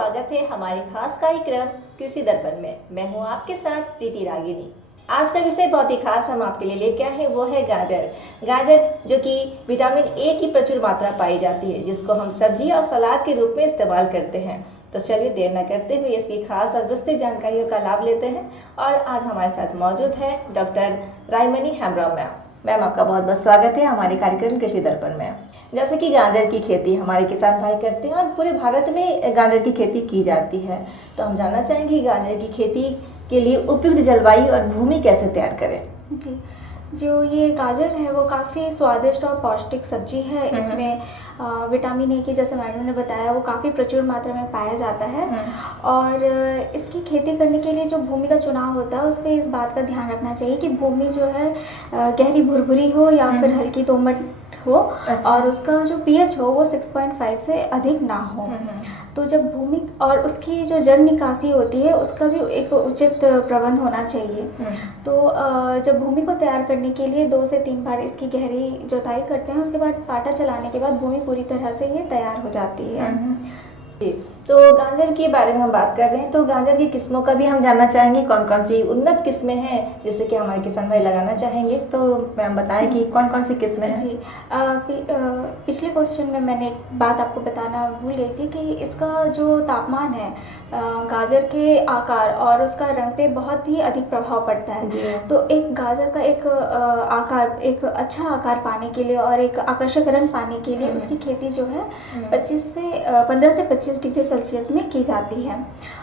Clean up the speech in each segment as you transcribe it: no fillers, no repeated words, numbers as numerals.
स्वागत है हमारे खास कार्यक्रम कृषि दर्पण में। मैं हूं आपके साथ प्रीति रागिनी। आज का विषय बहुत ही खास हम आपके लिए लेके आए हैं, वो है गाजर। गाजर जो कि विटामिन ए की प्रचुर मात्रा पाई जाती है, जिसको हम सब्जी और सलाद के रूप में इस्तेमाल करते हैं। तो चलिए देर न करते हुए इसकी खास और विस्तृत जानकारियों का लाभ लेते हैं। और आज हमारे साथ मौजूद है डॉक्टर रायमणि हेम्ब्रम मैम। मैम, आपका बहुत बहुत स्वागत है हमारे कार्यक्रम कृषि दर्पण में। जैसे कि गाजर की खेती हमारे किसान भाई करते हैं और पूरे भारत में गाजर की खेती की जाती है, तो हम जानना चाहेंगे गाजर की खेती के लिए उपयुक्त जलवायु और भूमि कैसे तैयार करें। जी, जो ये गाजर है वो काफ़ी स्वादिष्ट और पौष्टिक सब्जी है। इसमें विटामिन ए की, जैसे मैडम ने बताया, वो काफ़ी प्रचुर मात्रा में पाया जाता है। और इसकी खेती करने के लिए जो भूमि का चुनाव होता है उस पर इस बात का ध्यान रखना चाहिए कि भूमि जो है गहरी भुरभुरी हो या फिर हल्की दोमट हो। अच्छा। और उसका जो पीएच हो वो 6.5 से अधिक ना हो। तो जब भूमि और उसकी जो जल निकासी होती है उसका भी एक उचित प्रबंध होना चाहिए। तो जब भूमि को तैयार करने के लिए 2 से 3 बार इसकी गहरी जुताई करते हैं, उसके बाद पाटा चलाने के बाद भूमि पूरी तरह से ये तैयार हो जाती है। जी, तो गाजर के बारे में हम बात कर रहे हैं, तो गाजर की किस्मों का भी हम जानना चाहेंगे। कौन कौन सी उन्नत किस्में हैं जिससे कि हमारे किसान भाई लगाना चाहेंगे, तो मैम बताएं कि कौन कौन सी किस्में हैं। जी, पिछले क्वेश्चन में मैंने एक बात आपको बताना भूल गई थी कि इसका जो तापमान है गाजर के आकार और उसका रंग पे बहुत ही अधिक प्रभाव पड़ता है। तो एक गाजर का एक आकार, एक अच्छा आकार पाने के लिए और एक आकर्षक रंग पाने के लिए उसकी खेती जो है 15 से 25 डिग्री सेल्सियस में की जाती है।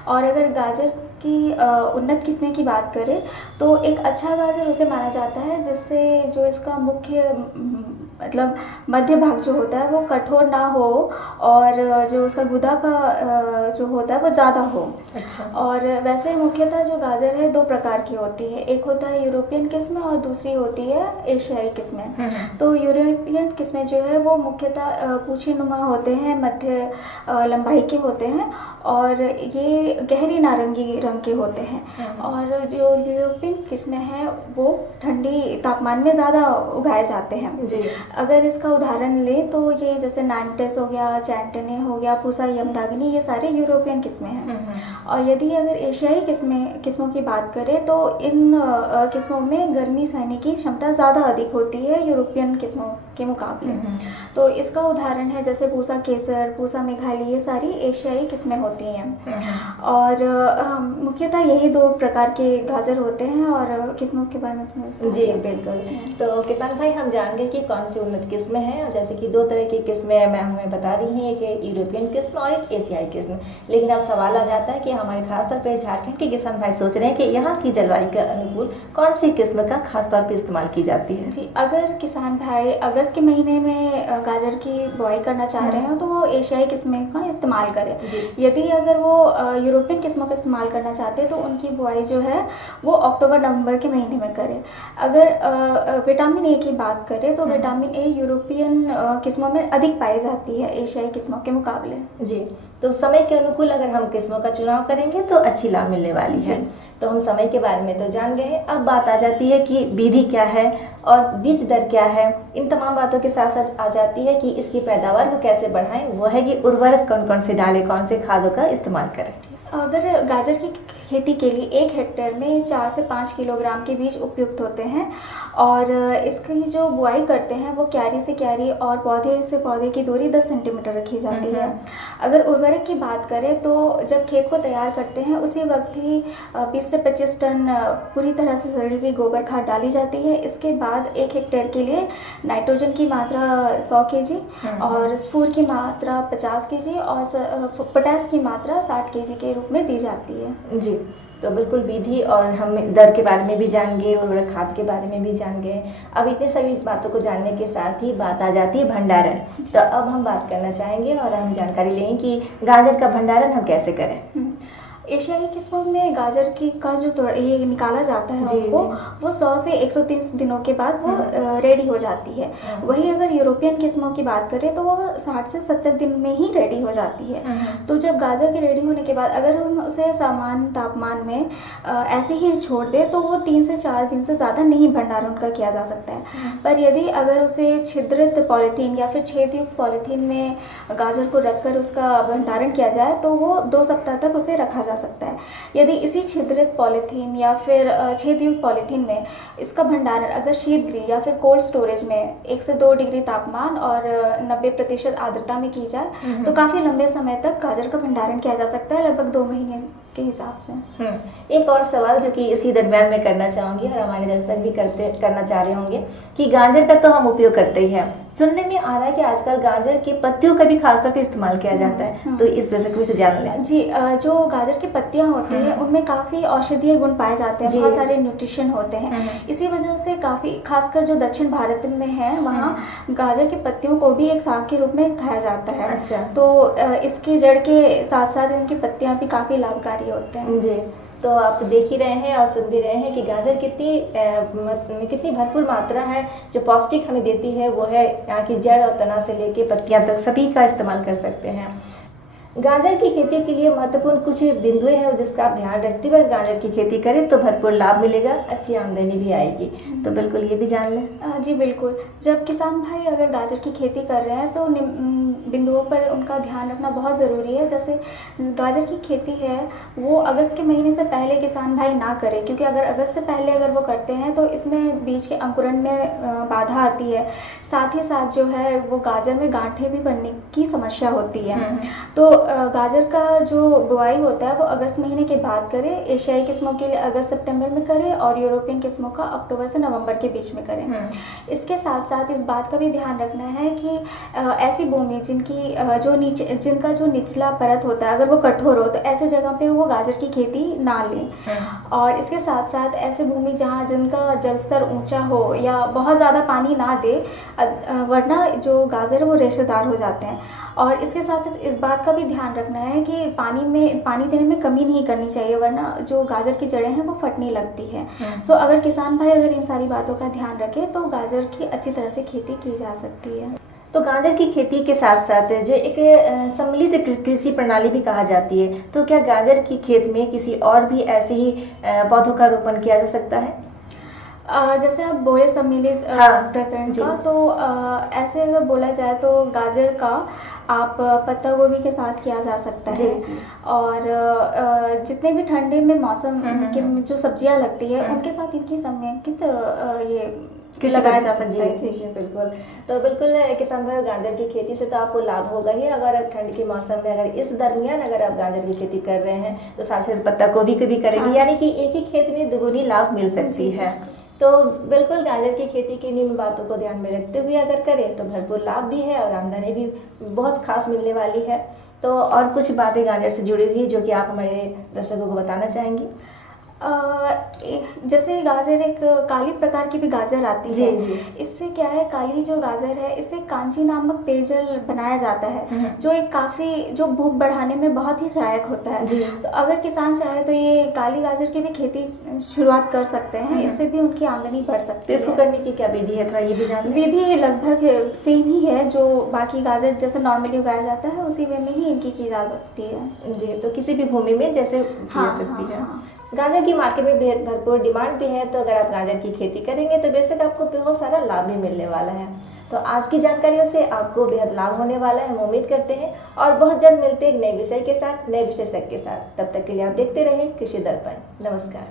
और अगर गाजर की उन्नत किस्में की बात करें तो एक अच्छा गाजर उसे माना जाता है जिससे जो इसका मुख्य मतलब मध्य भाग जो होता है वो कठोर ना हो और जो उसका गुदा का जो होता है वो ज़्यादा हो। अच्छा। और वैसे मुख्यतः जो गाजर है 2 प्रकार की होती है, एक होता है यूरोपियन किस्में और दूसरी होती है एशियाई किस्में। तो यूरोपियन किस्में जो है वो मुख्यतः पूछी नुमा होते हैं, मध्य लंबाई के होते हैं और ये गहरी नारंगी रंग के होते हैं। और जो यूरोपियन किस्में हैं वो ठंडी तापमान में ज़्यादा उगाए जाते हैं। जी। अगर इसका उदाहरण लें तो ये जैसे नानटेस हो गया, चैंटने हो गया, पूसा यमदाग्नि, ये सारे यूरोपियन किस्में हैं। और यदि अगर एशियाई किस्मों की बात करें तो इन किस्मों में गर्मी सहने की क्षमता ज़्यादा अधिक होती है यूरोपियन किस्मों के मुकाबले। तो इसका उदाहरण है जैसे पूसा केसर, पूसा मेघालय, ये सारी एशियाई किस्में होती हैं। और मुख्यतः यही 2 प्रकार के गाजर होते हैं और किस्मों के बारे में। जी बिल्कुल। तो किसान भाई, हम जान गए कि कौन सी उन्नत किस्में हैं। जैसे कि 2 तरह की किस्में मैम हमें बता रही हैं, एक यूरोपियन किस्म और एक एशियाई किस्म। लेकिन अब सवाल आ जाता है कि हमारे खासतौर पर झारखंड के किसान भाई सोच रहे हैं कि यहाँ की जलवायु के अनुकूल कौन सी किस्म का खासतौर पर इस्तेमाल की जाती है। जी, अगर किसान भाई अगस्त के महीने में गाजर की बुआई करना चाह रहे हो तो वो एशियाई किस्में का इस्तेमाल करें। यदि अगर वो यूरोपियन किस्मों का इस्तेमाल करना चाहते हैं तो उनकी बुआई जो है वो अक्टूबर-नवंबर के महीने में करें। अगर विटामिन ए की बात करें तो विटामिन ए यूरोपियन किस्मों में अधिक पाई जाती है एशियाई किस्मों के मुकाबले। जी, तो समय के अनुकूल अगर हम किस्मों का चुनाव करेंगे तो अच्छी लाभ मिलने वाली है। तो हम समय के बारे में तो जान गए हैं, अब बात आ जाती है कि विधि क्या है और बीज दर क्या है। इन तमाम बातों के साथ साथ आ जाती है कि इसकी पैदावार को कैसे बढ़ाएं, वो है कि उर्वरक कौन कौन से डालें, कौन से खादों का इस्तेमाल करें। अगर गाजर की खेती के लिए 1 हेक्टेयर में 4 से 5 किलोग्राम के बीज उपयुक्त होते हैं। और इसकी जो बुआई करते हैं वो क्यारी से क्यारी और पौधे से पौधे की दूरी 10 सेंटीमीटर रखी जाती है। अगर उर्वरक की बात करें तो जब खेत को तैयार करते हैं उसी वक्त ही 20 से 25 टन पूरी तरह से सड़ी हुई गोबर खाद डाली जाती है। इसके बाद 1 हेक्टेयर के लिए नाइट्रोजन की मात्रा 100 kg और स्फूर की मात्रा 50 kg और पोटास की मात्रा 60 kg के रूप में दी जाती है। जी, तो बिल्कुल विधि और हम दर के बारे में भी जान गए, उर्वरक खाद के बारे में भी जान गए। अब इतने सभी बातों को जानने के साथ ही बात आ जाती है भंडारण। तो अब हम बात करना चाहेंगे और हम जानकारी लेंगे कि गाजर का भंडारण हम कैसे करें। एशियाई किस्मों में गाजर की का जो ये निकाला जाता है जी, उनको, जी। वो 100 से 130 दिनों के बाद वो रेडी हो जाती है। वहीं अगर यूरोपियन किस्मों की बात करें तो वो 60 से 70 दिन में ही रेडी हो जाती है। तो जब गाजर के रेडी होने के बाद अगर हम उसे सामान्य तापमान में ऐसे ही छोड़ दें तो वो 3 से 4 दिन से ज़्यादा नहीं भंडारण उनका किया जा सकता है। पर यदि अगर उसे छिद्रित पॉलीथीन या फिर छेदयुक्त पॉलीथीन में गाजर को रखकर उसका भंडारण किया जाए तो वो 2 सप्ताह तक उसे रखा जा सकता है। यदि इसी छिद्रित पॉलीथीन या फिर छेदयुक्त पॉलीथीन में इसका भंडारण अगर शीतगृह या फिर कोल्ड स्टोरेज में 1 से 2 डिग्री तापमान और 90% आर्द्रता में की जाए तो काफ़ी लंबे समय तक गाजर का भंडारण किया जा सकता है, लगभग 2 महीने के हिसाब से। एक और सवाल जो कि इसी दरम्यान मैं करना चाहूँगी और हमारे दर्शक भी करना चाह रहे होंगे कि गाजर का तो हम उपयोग करते ही हैं, सुनने में आ रहा है कि आजकल गाजर की पत्तियों का भी खासतौर पर इस्तेमाल किया जाता है, तो इस वजह से कुछ जान लें। जी, जो गाजर की पत्तियां होती हैं उनमें काफ़ी औषधीय गुण पाए जाते हैं, बहुत सारे न्यूट्रिशन होते हैं। इसी वजह से काफ़ी खासकर जो दक्षिण भारत में है वहाँ गाजर की पत्तियों को भी एक साग के रूप में खाया जाता है। अच्छा। तो इसकी जड़ के साथ साथ इनकी पत्तियां भी काफ़ी लाभकारी होते हैं। जी, तो आप देख ही रहे हैं और सुन भी रहे हैं कि गाजर कितनी भरपूर मात्रा है जो पौष्टिक हमें देती है, वो है यहाँ की जड़ और तना से लेके पत्तियां तक सभी का इस्तेमाल कर सकते हैं। गाजर की खेती के लिए महत्वपूर्ण कुछ बिंदु हैं जिसका आप ध्यान रखते हुए गाजर की खेती करें तो भरपूर लाभ मिलेगा, अच्छी आमदनी भी आएगी, तो बिल्कुल ये भी जान लें। जी बिल्कुल, जब किसान भाई अगर गाजर की खेती कर रहे हैं तो बिंदुओं पर उनका ध्यान रखना बहुत ज़रूरी है। जैसे गाजर की खेती है वो अगस्त के महीने से पहले किसान भाई ना करें, क्योंकि अगर अगस्त से पहले अगर वो करते हैं तो इसमें बीज के अंकुरण में बाधा आती है, साथ ही साथ जो है वो गाजर में गांठें भी बनने की समस्या होती है। तो गाजर का जो बुआई होता है वो अगस्त महीने के बाद करें, एशियाई किस्मों के लिए अगस्त सितंबर में करें और यूरोपियन किस्मों का अक्टूबर से नवंबर के बीच में करें। इसके साथ साथ इस बात का भी ध्यान रखना है कि ऐसी भूमि जिनका जो निचला परत होता है अगर वो कठोर हो तो ऐसे जगह पे वो गाजर की खेती ना लें। और इसके साथ साथ ऐसे भूमि जिनका जल स्तर ऊंचा हो या बहुत ज़्यादा पानी ना दे, वरना जो गाजर है वो रेशेदार हो जाते हैं। और इसके साथ इस बात का भी ध्यान रखना है कि पानी देने में कमी नहीं करनी चाहिए, वरना जो गाजर की जड़ें हैं वो फटने लगती है। सो अगर किसान भाई अगर इन सारी बातों का ध्यान रखे तो गाजर की अच्छी तरह से खेती की जा सकती है। तो गाजर की खेती के साथ साथ जो एक सम्मिलित कृषि प्रणाली भी कहा जाती है, तो क्या गाजर की खेत में किसी और भी ऐसे ही पौधों का रोपण किया जा सकता है? जैसे आप बोले सम्मिलित प्रकरण का, तो ऐसे अगर बोला जाए तो गाजर का आप पत्ता गोभी के साथ किया जा सकता है। जी। और जितने भी ठंडे में मौसम के जो सब्जियां लगती है उनके साथ इनकी समेकित ये लगाया जा सकता है। जी बिल्कुल, तो बिल्कुल किसान भाई गाजर की खेती से तो आपको लाभ होगा ही। अगर ठंड के मौसम में अगर इस दरमियान अगर आप गाजर की खेती कर रहे हैं तो साथ साथ पत्ता गोभी भी करेंगे, यानी कि एक ही खेत में दुगुनी लाभ मिल सकती है। तो बिल्कुल गाजर की खेती की निम्न बातों को ध्यान में रखते हुए अगर करें तो भरपूर लाभ भी है और आमदनी भी बहुत खास मिलने वाली है। तो और कुछ बातें गाजर से जुड़ी हुई जो कि आप हमारे दर्शकों को बताना चाहेंगी? जैसे गाजर एक काली प्रकार की भी गाजर आती है। जी। इससे क्या है, काली जो गाजर है इससे कांची नामक पेयजल बनाया जाता है जो एक काफ़ी जो भूख बढ़ाने में बहुत ही सहायक होता है। जी। तो अगर किसान चाहे तो ये काली गाजर की भी खेती शुरुआत कर सकते हैं, इससे भी उनकी आमदनी बढ़ सकती है। इसको करने की क्या विधि है, थोड़ा ये भी जान लें। विधि लगभग सेम ही है जो बाकी गाजर जैसे नॉर्मली उगाया जाता है उसी वे में ही इनकी की जा सकती है। जी, तो किसी भी भूमि में जैसे की जा सकती है। गाजर की मार्केट में भरपूर डिमांड भी है, तो अगर आप गाजर की खेती करेंगे तो बेशक आपको बहुत सारा लाभ भी मिलने वाला है। तो आज की जानकारियों से आपको बेहद लाभ होने वाला है, हम उम्मीद करते हैं। और बहुत जल्द मिलते हैं एक नए विषय के साथ, नए विशेषज्ञ के साथ। तब तक के लिए आप देखते रहें कृषि दर्पण। नमस्कार।